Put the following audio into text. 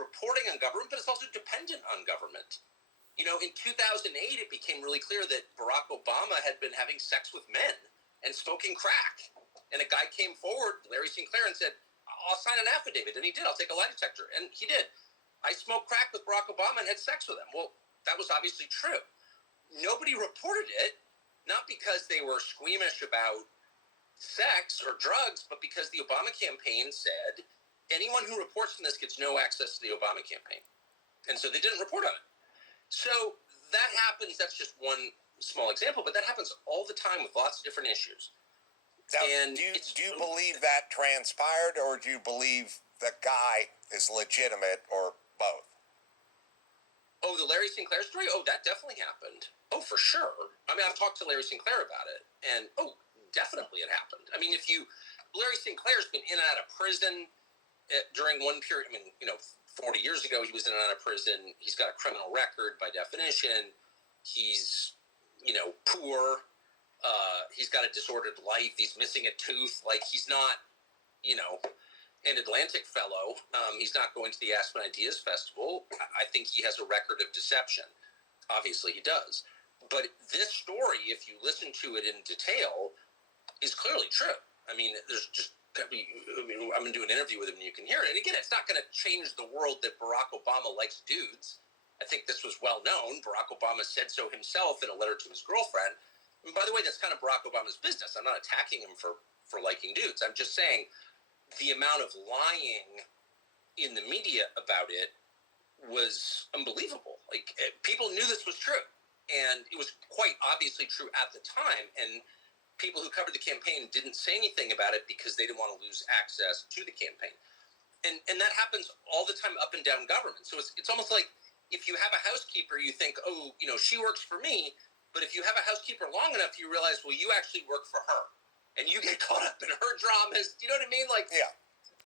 reporting on government, but it's also dependent on government. You know, in 2008, it became really clear that Barack Obama had been having sex with men and smoking crack. And a guy came forward, Larry Sinclair, and said, I'll sign an affidavit. And he did. I'll take a lie detector. And he did. I smoked crack with Barack Obama and had sex with him. Well, that was obviously true. Nobody reported it, not because they were squeamish about sex or drugs, but because the Obama campaign said anyone who reports on this gets no access to the Obama campaign. And so they didn't report on it. So that happens. That's just one small example, but that happens all the time with lots of different issues. Now, do you believe that transpired, or do you believe the guy is legitimate, or both? Oh, the Larry Sinclair story? Oh, that definitely happened. Oh, for sure. I mean, I've talked to Larry Sinclair about it, and definitely it happened. I mean, Larry Sinclair's been in and out of prison during one period. I mean, 40 years ago, he was in and out of prison. He's got a criminal record by definition. He's, poor. He's got a disordered life. He's missing a tooth. Like, he's not, an Atlantic fellow. He's not going to the Aspen Ideas Festival. I think he has a record of deception. Obviously, he does. But this story, if you listen to it in detail, is clearly true. I mean, I'm going to do an interview with him and you can hear it. And again, it's not going to change the world that Barack Obama likes dudes. I think this was well known. Barack Obama said so himself in a letter to his girlfriend. And by the way, that's kind of Barack Obama's business. I'm not attacking him for liking dudes. I'm just saying the amount of lying in the media about it was unbelievable. Like, people knew this was true. And it was quite obviously true at the time. And people who covered the campaign didn't say anything about it because they didn't want to lose access to the campaign. And that happens all the time up and down government. So it's almost like if you have a housekeeper, you think, she works for me. But if you have a housekeeper long enough, you realize, well, you actually work for her. And you get caught up in her dramas. Do you know what I mean? Like, yeah.